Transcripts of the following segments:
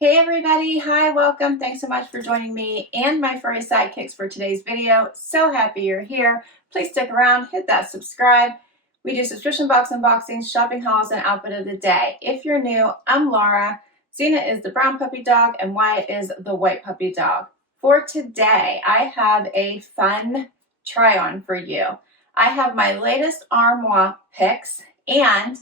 Hey everybody, hi, welcome. Thanks so much for joining me and my furry sidekicks for today's video. So happy you're here. Please stick around, hit that subscribe. We do subscription box unboxings, shopping hauls, and outfit of the day. If you're new, I'm Laura. Zena is the brown puppy dog and Wyatt is the white puppy dog. For today, I have a fun try on for you. I have my latest armoire picks, and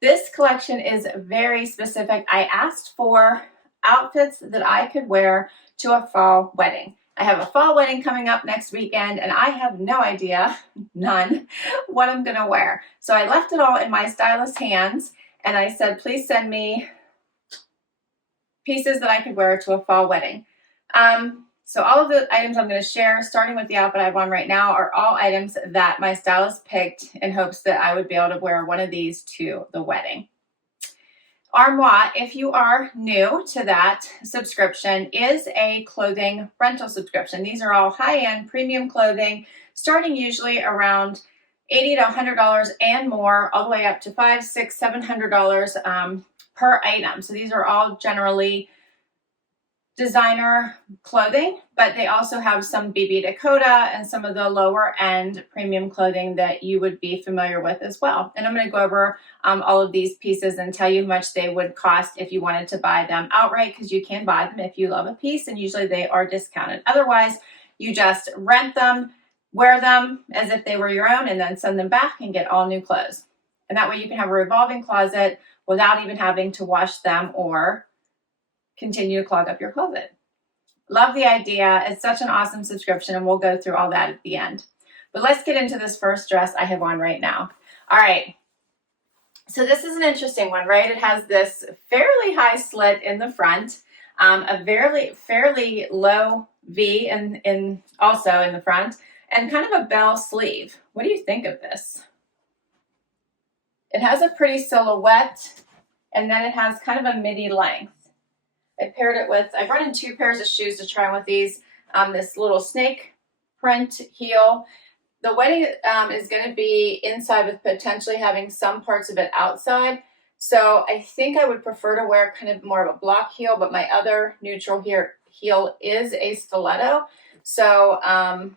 this collection is very specific. I asked for outfits that I could wear to a fall wedding. I have a fall wedding coming up next weekend and I have no idea, none, what I'm gonna wear. So I left it all in my stylist's hands and I said, please send me pieces that I could wear to a fall wedding. So all of the items I'm going to share, starting with the outfit I have on right now, are all items that my stylist picked in hopes that I would be able to wear one of these to the wedding. Armoire, if you are new to that subscription, is a clothing rental subscription. These are all high-end premium clothing, starting usually around $80 to $100 and more, all the way up to $500, $600, $700 per item. So these are all generally designer clothing, but they also have some BB Dakota and some of the lower end premium clothing that you would be familiar with as well. And I'm going to go over all of these pieces and tell you how much they would cost if you wanted to buy them outright, because you can buy them if you love a piece, and usually they are discounted. Otherwise, you just rent them, wear them as if they were your own, and then send them back and get all new clothes. And that way you can have a revolving closet without even having to wash them or continue to clog up your closet. Love the idea. It's such an awesome subscription, and we'll go through all that at the end. But let's get into this first dress I have on right now. All right. So this is an interesting one, right? It has this fairly high slit in the front, a fairly low V also in the front, and kind of a bell sleeve. What do you think of this? It has a pretty silhouette, and then it has kind of a midi length. I paired it with, I brought in 2 pairs of shoes to try on with these. This little snake print heel. The wedding is going to be inside with potentially having some parts of it outside. So I think I would prefer to wear kind of more of a block heel, but my other neutral heel is a stiletto. So I'm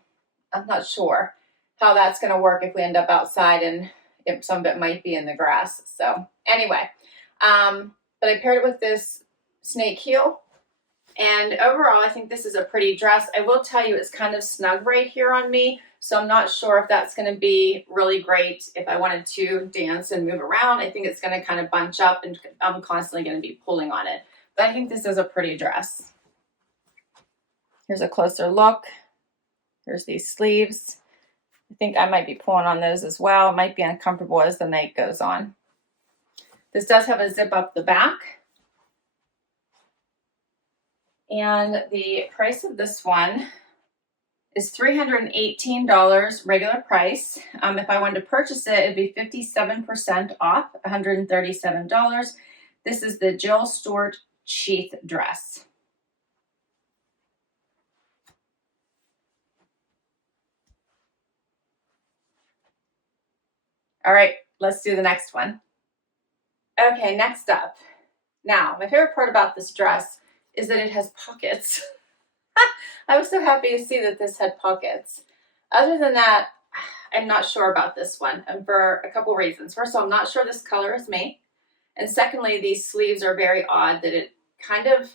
not sure how that's going to work if we end up outside, and if some of it might be in the grass. So anyway, but I paired it with this snake heel, and overall I think this is a pretty dress. I will tell you it's kind of snug right here on me, so I'm not sure if that's going to be really great if I wanted to dance and move around. I think it's going to kind of bunch up and I'm constantly going to be pulling on it, but I think this is a pretty dress. Here's a closer look. Here's these sleeves. I think I might be pulling on those as well. It might be uncomfortable as the night goes on. This does have a zip up the back. And the price of this one is $318 regular price. If I wanted to purchase it, it'd be 57% off, $137. This is the Jill Stuart Sheath dress. All right, let's do the next one. Okay, next up. Now, my favorite part about this dress is that it has pockets. I was so happy to see that this had pockets. Other than that, I'm not sure about this one, and for a couple reasons. First of all, I'm not sure this color is me. And secondly, these sleeves are very odd, that it kind of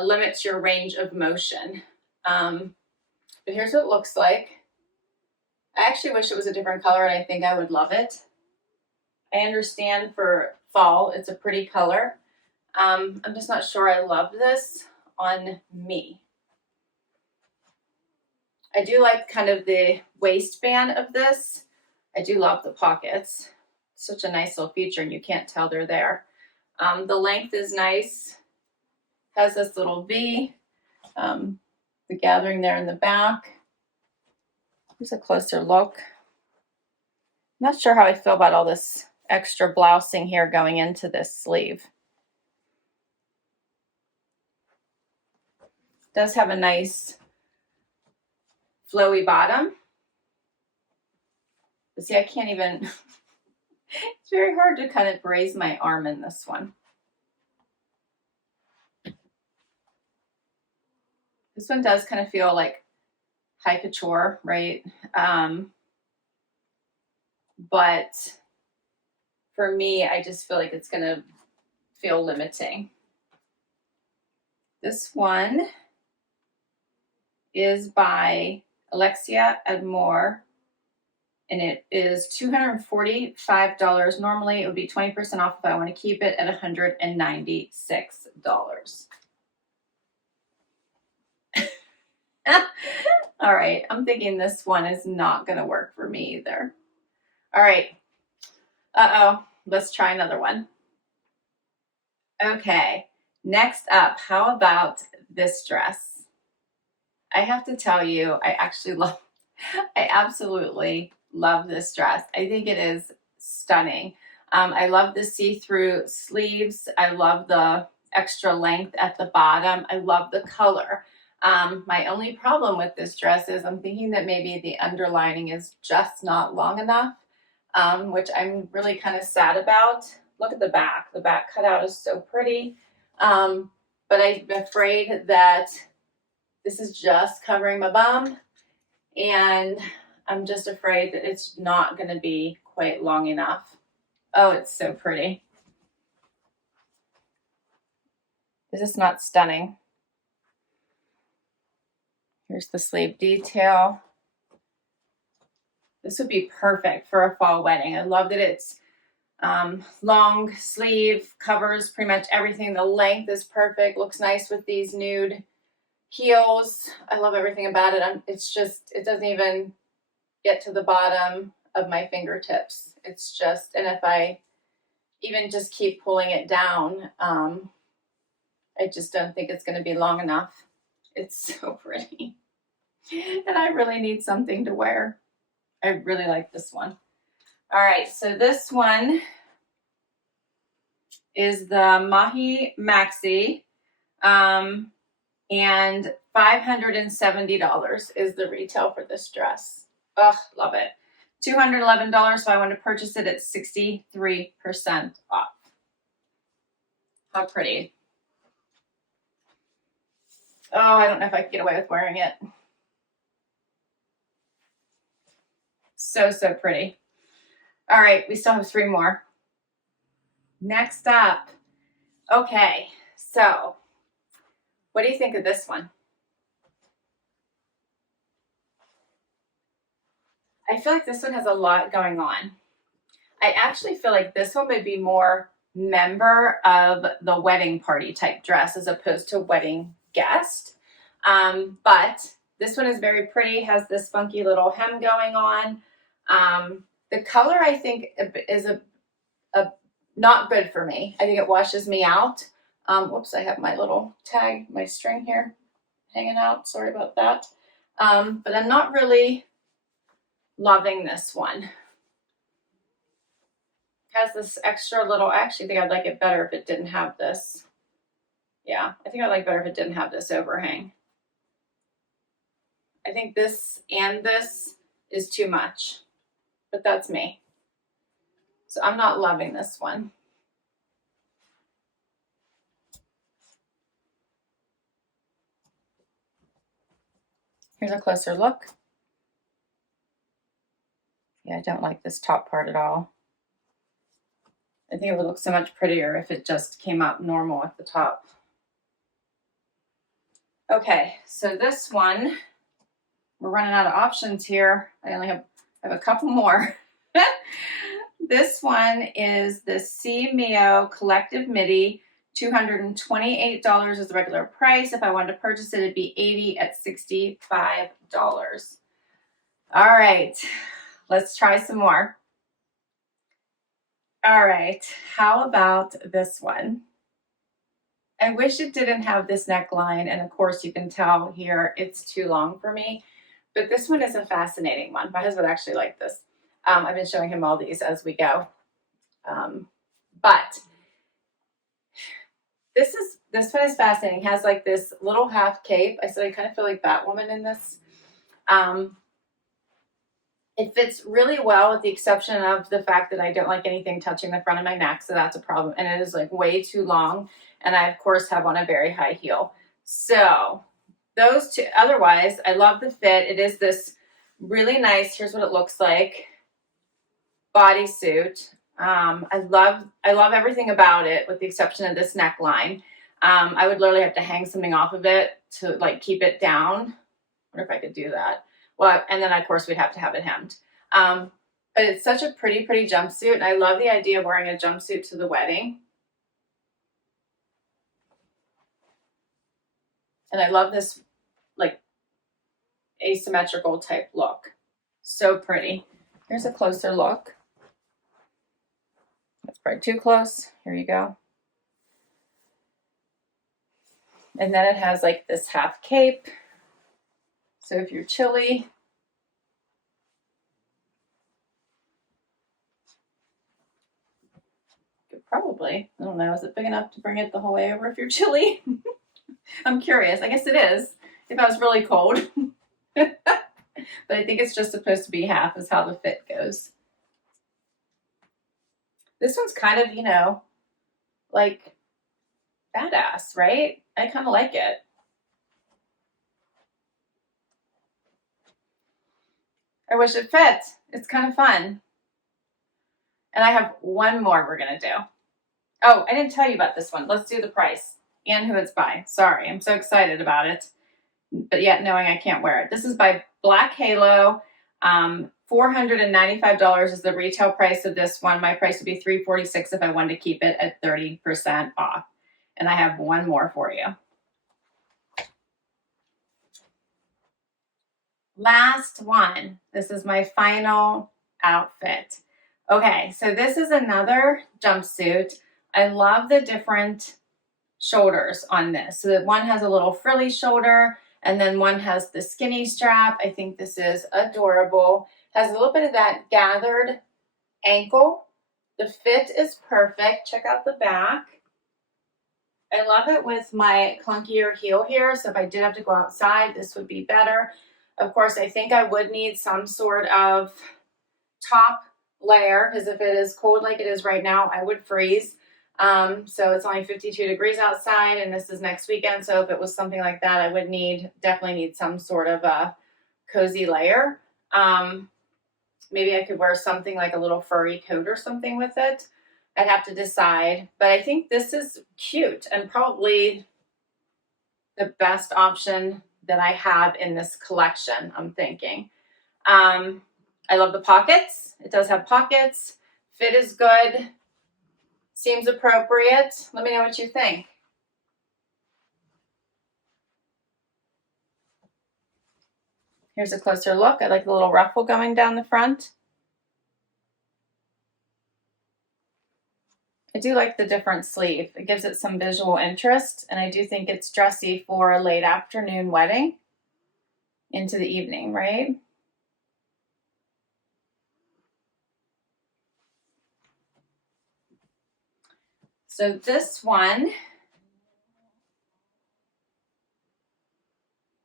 limits your range of motion. But here's what it looks like. I actually wish it was a different color, and I think I would love it. I understand for fall, it's a pretty color. I'm just not sure I love this on me. I do like kind of the waistband of this. I do love the pockets. Such a nice little feature, and you can't tell they're there. The length is nice. Has this little V. The gathering there in the back. Here's a closer look. Not sure how I feel about all this extra blousing here going into this sleeve. Does have a nice flowy bottom. But see, I can't even, it's very hard to kind of raise my arm in this one. This one does kind of feel like high couture, right? But for me, I just feel like it's going to feel limiting. This one is by Alexia Admore, and it is $245. Normally, it would be 20% off if I want to keep it at $196. All right, I'm thinking this one is not going to work for me either. All right. Uh-oh, let's try another one. Okay, next up, how about this dress? I have to tell you, I absolutely love this dress. I think it is stunning. I love the see-through sleeves. I love the extra length at the bottom. I love the color. My only problem with this dress is I'm thinking that maybe the underlining is just not long enough, which I'm really kind of sad about. Look at the back. The back cutout is so pretty. But I'm afraid that this is just covering my bum, and I'm just afraid that it's not going to be quite long enough. Oh, it's so pretty. Is this not stunning? Here's the sleeve detail. This would be perfect for a fall wedding. I love that it's long sleeve, covers pretty much everything. The length is perfect, looks nice with these nude heels. I love everything about it. It's just, it doesn't even get to the bottom of my fingertips. It's just, and if I even just keep pulling it down, I just don't think it's going to be long enough. It's so pretty. And I really need something to wear. I really like this one. All right, so this one is the Mahi Maxi, and $570 is the retail for this dress. Ugh, love it. $211, so I want to purchase it at 63% off. How pretty. Oh, I don't know if I can get away with wearing it. So, so pretty. All right, we still have 3 more. Next up. Okay, so what do you think of this one? I feel like this one has a lot going on. I actually feel like this one would be more member of the wedding party type dress as opposed to wedding guest. But this one is very pretty, has this funky little hem going on. The color I think is a not good for me. I think it washes me out. Whoops, I have my little tag, my string here hanging out. Sorry about that. But I'm not really loving this one. Has this extra little, I actually think I'd like it better if it didn't have this. Yeah, I think I'd like better if it didn't have this overhang. I think this and this is too much, but that's me. So I'm not loving this one. Here's a closer look. Yeah, I don't like this top part at all. I think it would look so much prettier if it just came out normal at the top. Okay, so this one, we're running out of options here. I only have a couple more. This one is the C Collective Midi. $228 is the regular price. If I wanted to purchase it, it'd be $80 at $65. All right, let's try some more. All right, how about this one? I wish it didn't have this neckline, and of course you can tell here it's too long for me, but this one is a fascinating one. My husband actually liked this. I've been showing him all these as we go. But this one is fascinating. It has like this little half cape. I said I kind of feel like Batwoman in this. It fits really well with the exception of the fact that I don't like anything touching the front of my neck, so that's a problem. And it is like way too long. And I, of course, have on a very high heel. So those two, otherwise, I love the fit. It is this really nice, here's what it looks like, bodysuit. I love everything about it with the exception of this neckline. I would literally have to hang something off of it to like keep it down. I wonder if I could do that. Well, and then of course we'd have to have it hemmed. But it's such a pretty jumpsuit, and I love the idea of wearing a jumpsuit to the wedding. And I love this like asymmetrical type look. So pretty. Here's a closer look. That's probably too close. Here you go. And then it has like this half cape. So if you're chilly, probably, I don't know, is it big enough to bring it the whole way over if you're chilly? I'm curious. I guess it is if I was really cold. But I think it's just supposed to be half is how the fit goes. This one's kind of, you know, like badass, right? I kind of like it. I wish it fit. It's kind of fun. And I have one more we're going to do. Oh, I didn't tell you about this one. Let's do the price and who it's by. Sorry, I'm so excited about it, but yet knowing I can't wear it. This is by Black Halo. $495 is the retail price of this one. My price would be $346 if I wanted to keep it at 30% off. And I have one more for you. Last one. This is my final outfit. Okay, so this is another jumpsuit. I love the different shoulders on this. So that one has a little frilly shoulder and then one has the skinny strap. I think this is adorable. Has a little bit of that gathered ankle. The fit is perfect. Check out the back. I love it with my clunkier heel here. So if I did have to go outside, this would be better. Of course, I think I would need some sort of top layer because if it is cold like it is right now, I would freeze. So it's only 52 degrees outside and this is next weekend. So if it was something like that, I would definitely need some sort of a cozy layer. Maybe I could wear something like a little furry coat or something with it. I'd have to decide, but I think this is cute and probably the best option that I have in this collection, I'm thinking. I love the pockets. It does have pockets. Fit is good. Seems appropriate. Let me know what you think. Here's a closer look. I like the little ruffle going down the front. I do like the different sleeve. It gives it some visual interest, and I do think it's dressy for a late afternoon wedding into the evening, right? So this one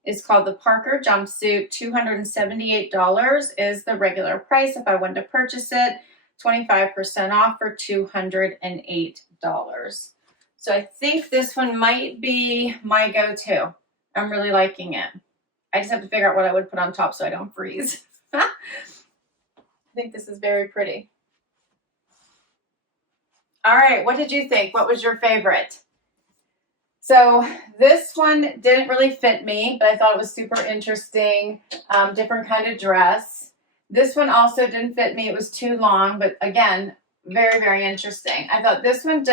is called the Parker Jumpsuit. $278 is the regular price if I wanted to purchase it. 25% off for $208. So I think this one might be my go-to. I'm really liking it. I just have to figure out what I would put on top so I don't freeze. I think this is very pretty. All right, what did you think? What was your favorite? So this one didn't really fit me, but I thought it was super interesting. Different kind of dress. This one also didn't fit me. It was too long, but again, very, very interesting. I thought this one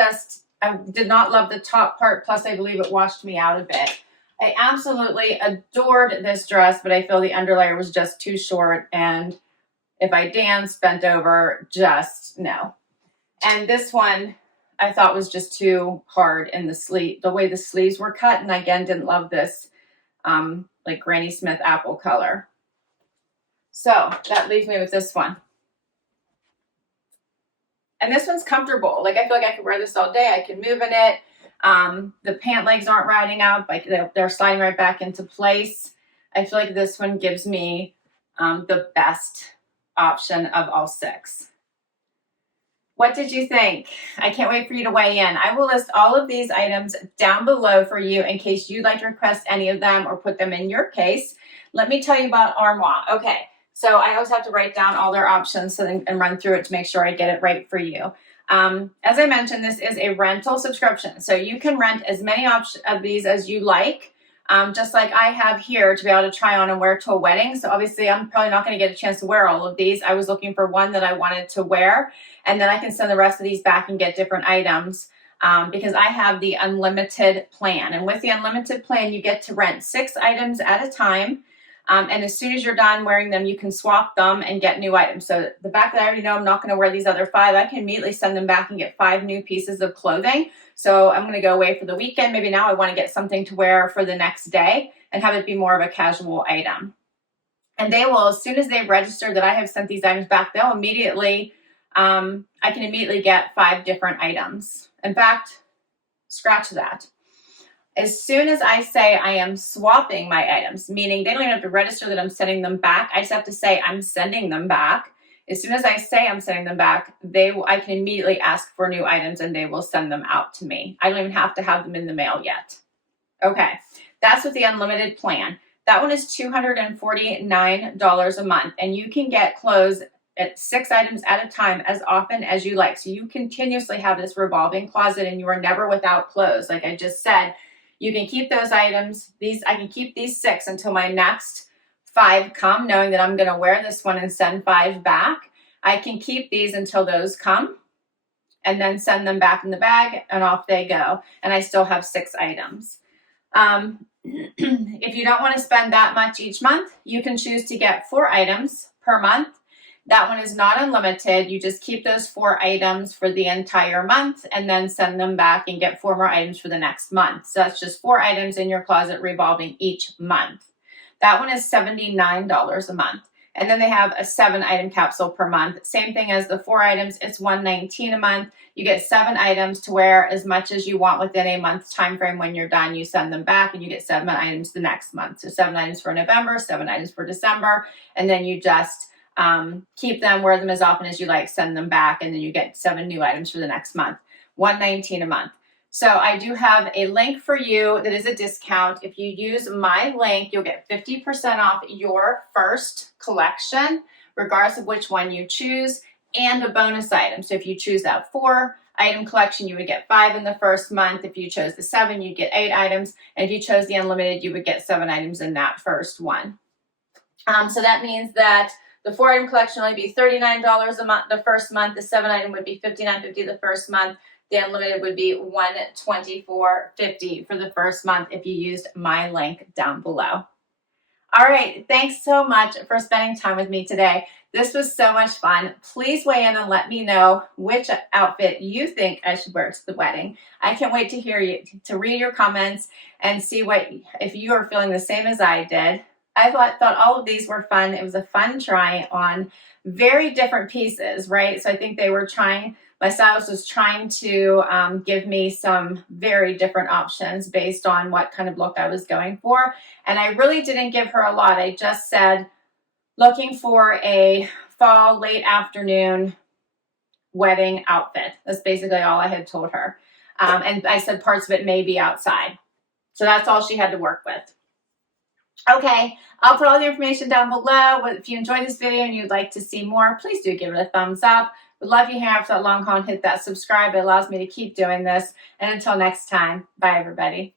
I did not love the top part, plus I believe it washed me out a bit. I absolutely adored this dress, but I feel the underlayer was just too short, and if I danced, bent over, just no. And this one I thought was just too hard in the sleeve, the way the sleeves were cut, and again, didn't love this like Granny Smith apple color. So that leaves me with this one. And this one's comfortable. Like I feel like I could wear this all day. I can move in it. The pant legs aren't riding out, like they're sliding right back into place. I feel like this one gives me the best option of all six. What did you think? I can't wait for you to weigh in. I will list all of these items down below for you in case you'd like to request any of them or put them in your case. Let me tell you about Armoire. Okay, so I always have to write down all their options and run through it to make sure I get it right for you. As I mentioned, this is a rental subscription, so you can rent as many of these as you like. Just like I have here to be able to try on and wear to a wedding. So obviously I'm probably not going to get a chance to wear all of these. I was looking for one that I wanted to wear, and then I can send the rest of these back and get different items because I have the unlimited plan. And with the unlimited plan, you get to rent 6 items at a time. And as soon as you're done wearing them, you can swap them and get new items. So the fact that I already know I'm not going to wear these other 5, I can immediately send them back and get 5 new pieces of clothing. So I'm going to go away for the weekend. Maybe now I want to get something to wear for the next day and have it be more of a casual item. And they will, as soon as they've registered that I have sent these items back, they'll immediately, I can immediately get 5 different items. In fact, scratch that. As soon as I say I am swapping my items, meaning they don't even have to register that I'm sending them back, I just have to say I'm sending them back. As soon as I say I'm sending them back, I can immediately ask for new items and they will send them out to me. I don't even have to have them in the mail yet. Okay, that's with the unlimited plan. That one is $249 a month, and you can get clothes at 6 items at a time as often as you like. So you continuously have this revolving closet and you are never without clothes. Like I just said, you can keep those items. I can keep these 6 until my next 5 come, knowing that I'm going to wear this one and send 5 back. I can keep these until those come and then send them back in the bag and off they go. And I still have 6 items. If you don't want to spend that much each month, you can choose to get 4 items per month. That one is not unlimited. You just keep those 4 items for the entire month and then send them back and get 4 more items for the next month. So that's just 4 items in your closet revolving each month. That one is $79 a month. And then they have a 7-item capsule per month. Same thing as the 4 items. It's $119 a month. You get 7 items to wear as much as you want within a month's time frame. When you're done, you send them back and you get 7 items the next month. So 7 items for November, 7 items for December, and then you just keep them, wear them as often as you like, send them back, and then you get 7 new items for the next month. $119 a month. So I do have a link for you that is a discount. If you use my link, you'll get 50% off your first collection, regardless of which one you choose, and a bonus item. So if you choose that 4-item collection, you would get 5 in the first month. If you chose the 7, you'd get 8 items. And if you chose the unlimited, you would get 7 items in that first one. So that means that the 4-item collection will only be $39 a month the first month. The 7-item would be $59.50 the first month. The unlimited would be $124.50 for the first month if you used my link down below. All right, thanks so much for spending time with me today. This was so much fun. Please weigh in and let me know which outfit you think I should wear to the wedding. I can't wait to hear you, to read your comments and see if you are feeling the same as I did. I thought all of these were fun. It was a fun try on very different pieces, right? So I think my stylist was trying to give me some very different options based on what kind of look I was going for. And I really didn't give her a lot. I just said, looking for a fall, late afternoon wedding outfit. That's basically all I had told her. And I said parts of it may be outside. So that's all she had to work with. Okay, I'll put all the information down below. If you enjoyed this video and you'd like to see more, please do give it a thumbs up. Would love you here after that long haul and hit that subscribe. It allows me to keep doing this. And until next time, bye everybody.